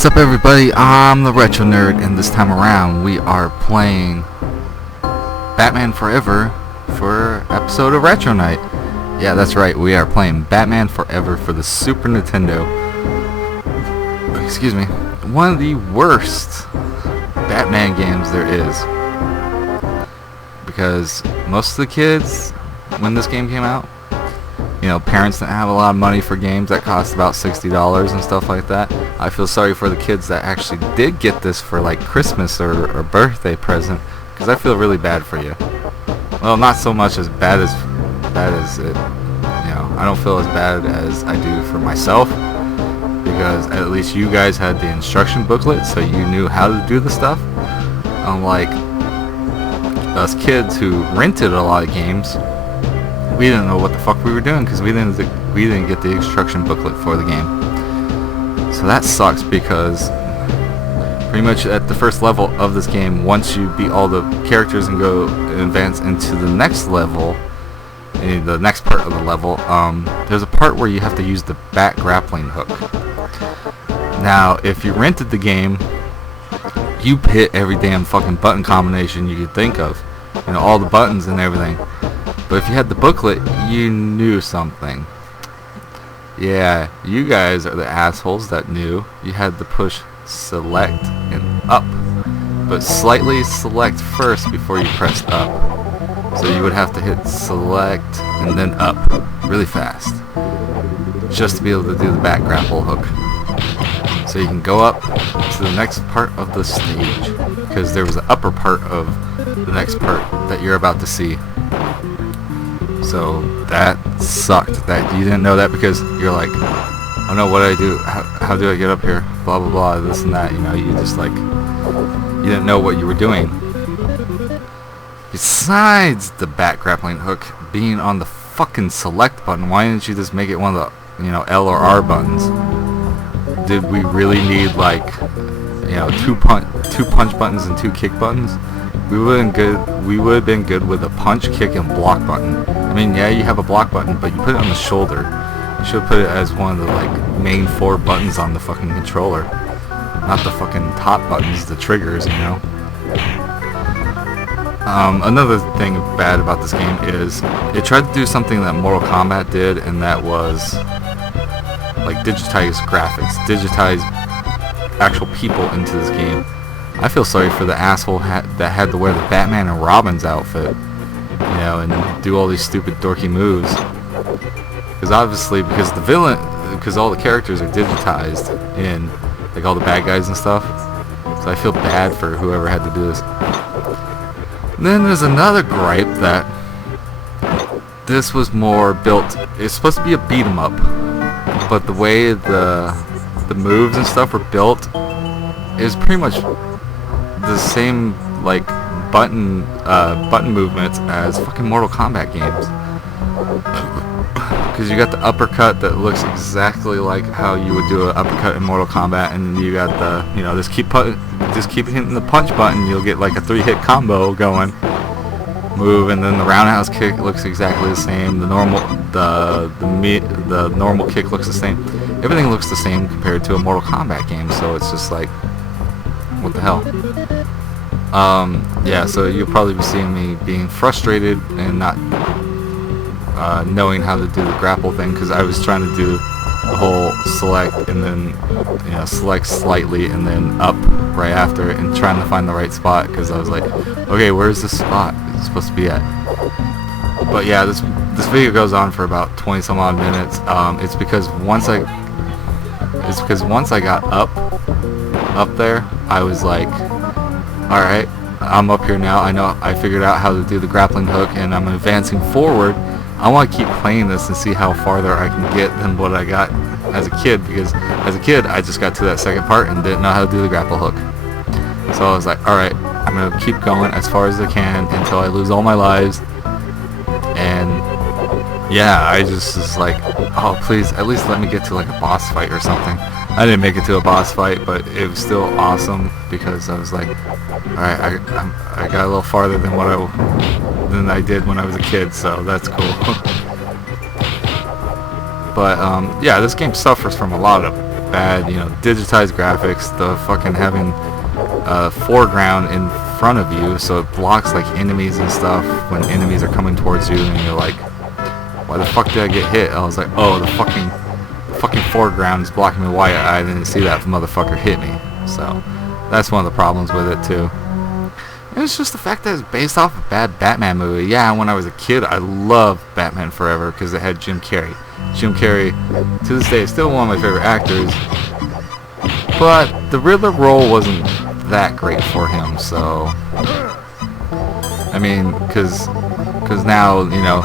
What's up, everybody? I'm the Retro Nerd, and this time around we are playing Batman Forever for episode of Retro Night. Yeah, that's right, we are playing Batman Forever for the Super Nintendo. Excuse me. One of the worst Batman games there is. Because most of the kids, when this game came out, you know, parents didn't have a lot of money for games that cost about $60 and stuff like that. I feel sorry for the kids that actually did get this for like Christmas or birthday present, because I feel really bad for you. Well, not so much as bad as it, you know, I don't feel as bad as I do for myself, because at least you guys had the instruction booklet, so you knew how to do the stuff. Unlike us kids who rented a lot of games, we didn't know what the fuck we were doing because we didn't get the instruction booklet for the game. So that sucks, because pretty much at the first level of this game, once you beat all the characters and go advance into the next level, the next part of the level, there's a part where you have to use the bat grappling hook. Now, if you rented the game, you hit every damn fucking button combination you could think of, you know, all the buttons and everything. But if you had the booklet, you knew something. Yeah, you guys are the assholes that knew. You had to push select and up, but slightly select first before you pressed up. So you would have to hit select and then up really fast, just to be able to do the back grapple hook. So you can go up to the next part of the stage, because there was an upper part of the next part that you're about to see. So that sucked that you didn't know that, because you're like, oh no, what do I do? How do I get up here? Blah blah blah, this and that. You know, you just like, you didn't know what you were doing. Besides the back grappling hook being on the fucking select button, why didn't you just make it one of the, you know, L or R buttons? Did we really need like, you know, two punch buttons and two kick buttons? We would have been good with a punch, kick, and block button. I mean, yeah, you have a block button, but you put it on the shoulder. You should put it as one of the like main 4 buttons on the fucking controller, not the fucking top buttons, the triggers, you know. Another thing bad about this game is it tried to do something that Mortal Kombat did, and that was like digitize graphics, digitize actual people into this game. I feel sorry for the asshole that had to wear the Batman and Robin's outfit, you know, and do all these stupid dorky moves. Because obviously, because all the characters are digitized in, like, all the bad guys and stuff. So I feel bad for whoever had to do this. And then there's another gripe that this was more built. It's supposed to be a beat 'em up, but the way the moves and stuff were built is pretty much the same like button movements as fucking Mortal Kombat games. Because you got the uppercut that looks exactly like how you would do an uppercut in Mortal Kombat, and you got the, you know, just keep hitting the punch button, you'll get like a 3-hit combo going. Move, and then the roundhouse kick looks exactly the same. The normal kick looks the same. Everything looks the same compared to a Mortal Kombat game, so it's just like, what the hell? Yeah, so you'll probably be seeing me being frustrated and not knowing how to do the grapple thing, because I was trying to do the whole select and then, you know, select slightly and then up right after it, and trying to find the right spot, because I was like, okay, where's the spot it's supposed to be at? But yeah, this video goes on for about 20 some odd minutes. It's because once I got up there, I was like, alright, I'm up here now. I figured out how to do the grappling hook, and I'm advancing forward. I want to keep playing this and see how farther I can get than what I got as a kid, because as a kid I just got to that second part and didn't know how to do the grapple hook. So I was like, alright, I'm going to keep going as far as I can until I lose all my lives. And yeah, I just was like, oh please, at least let me get to like a boss fight or something. I didn't make it to a boss fight, but it was still awesome, because I was like, alright, I got a little farther than I did when I was a kid, so that's cool. But yeah, this game suffers from a lot of bad, you know, digitized graphics, the fucking having foreground in front of you, so it blocks like enemies and stuff when enemies are coming towards you, and you're like, why the fuck did I get hit? I was like, oh, the fucking foreground is blocking me. Why I didn't see that motherfucker hit me. So that's one of the problems with it too. And it's just the fact that it's based off a bad Batman movie. Yeah, when I was a kid, I loved Batman Forever because it had Jim Carrey. Jim Carrey, to this day, is still one of my favorite actors. But the Riddler role wasn't that great for him, so... I mean, because now, you know,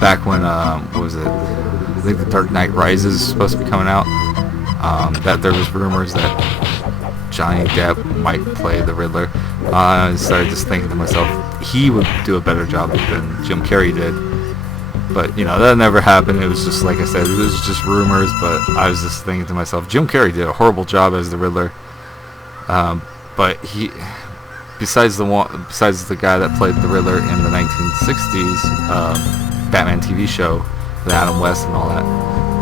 back when, what was it? I think The Dark Knight Rises is supposed to be coming out. That there was rumors that Johnny Depp might play the Riddler. I started just thinking to myself, he would do a better job than Jim Carrey did. But, you know, that never happened. It was just, like I said, it was just rumors, but I was just thinking to myself, Jim Carrey did a horrible job as the Riddler. But he, besides the guy that played the Riddler in the 1960s Batman TV show with Adam West and all that,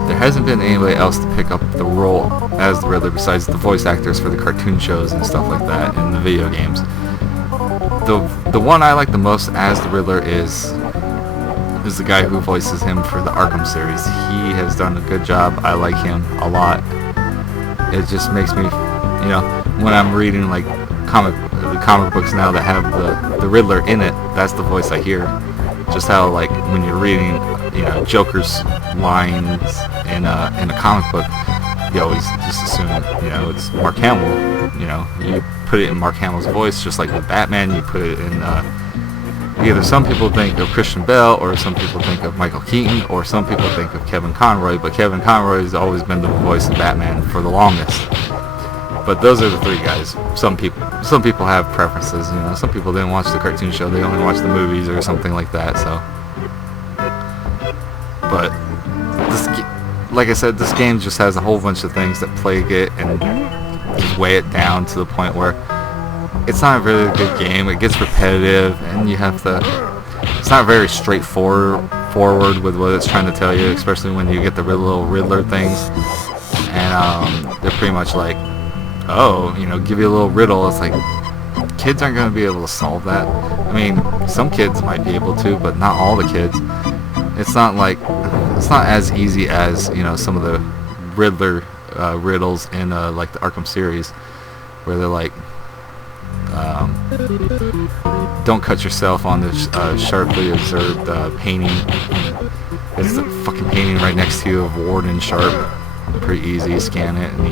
there hasn't been anybody else to pick up the role as the Riddler besides the voice actors for the cartoon shows and stuff like that in the video games. The one I like the most as the Riddler is the guy who voices him for the Arkham series. He has done a good job. I like him a lot. It just makes me, you know, when I'm reading like the comic books now that have the Riddler in it, that's the voice I hear. Just how, like, when you're reading, you know, Joker's lines in a comic book, you always just assume, you know, it's Mark Hamill. You know, you put it in Mark Hamill's voice, just like with Batman. You put it in either some people think of Christian Bale, or some people think of Michael Keaton, or some people think of Kevin Conroy. But Kevin Conroy has always been the voice of Batman for the longest. But those are the three guys. Some people have preferences, you know. Some people didn't watch the cartoon show; they only watch the movies or something like that. So, but like I said, this game just has a whole bunch of things that plague it and just weigh it down to the point where it's not a really good game. It gets repetitive, and you have to. It's not very straightforward with what it's trying to tell you, especially when you get the little Riddler things, and they're pretty much like, oh, you know, give you a little riddle. It's like, kids aren't going to be able to solve that. I mean, some kids might be able to, but not all the kids. It's not as easy as, you know, some of the Riddler riddles in like the Arkham series, where they're like, don't cut yourself on this sharply observed painting. It's the fucking painting right next to you of Warden Sharp. Pretty easy, scan it, and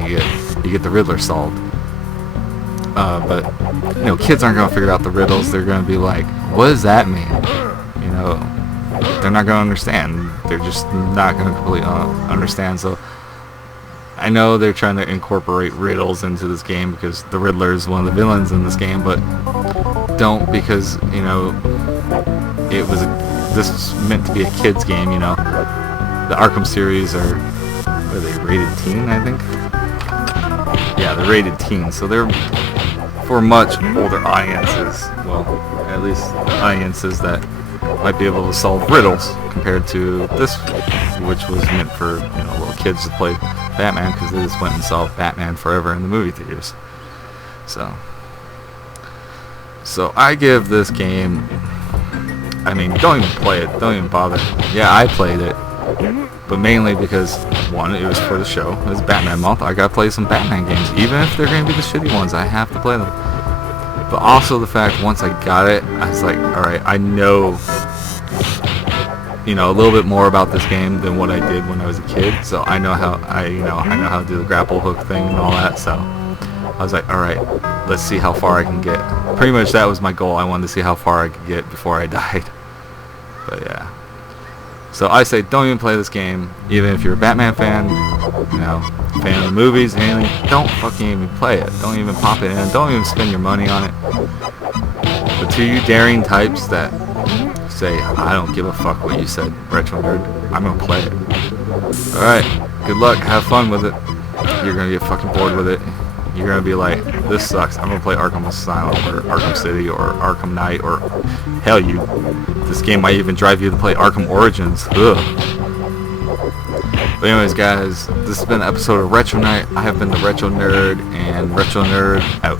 you get the Riddler solved. But, you know, kids aren't going to figure out the riddles. They're going to be like, what does that mean? You know, they're not going to understand. They're just not going to completely understand. So I know they're trying to incorporate riddles into this game because the Riddler is one of the villains in this game, but don't, because, you know, this is meant to be a kids game, you know. The Arkham series are they rated teen, I think? Yeah, they're rated teen, so they're for much older audiences. Well, at least audiences that might be able to solve riddles compared to this, which was meant for, you know, little kids to play Batman, because they just went and saw Batman Forever in the movie theaters. So I give this game, I mean, don't even play it, don't even bother. Yeah, I played it, but mainly because, one, it was for the show. It's Batman month. I gotta play some Batman games. Even if they're gonna be the shitty ones, I have to play them. But also the fact, once I got it, I was like, alright, I know, you know, a little bit more about this game than what I did when I was a kid. So I know how I know how to do the grapple hook thing and all that. So I was like, alright, let's see how far I can get. Pretty much that was my goal. I wanted to see how far I could get before I died. But yeah. So I say, don't even play this game, even if you're a Batman fan, you know, fan of the movies, anything. Don't fucking even play it. Don't even pop it in. Don't even spend your money on it. But to you daring types that say, I don't give a fuck what you said, Retro Nerd, I'm gonna play it. Alright, good luck, have fun with it. You're gonna get fucking bored with it. You're gonna be like, this sucks, I'm gonna play Arkham Asylum, or Arkham City, or Arkham Knight, or hell, this game might even drive you to play Arkham Origins. Ugh. But anyways, guys, this has been an episode of Retro Night. I have been the Retro Nerd, and Retro Nerd out.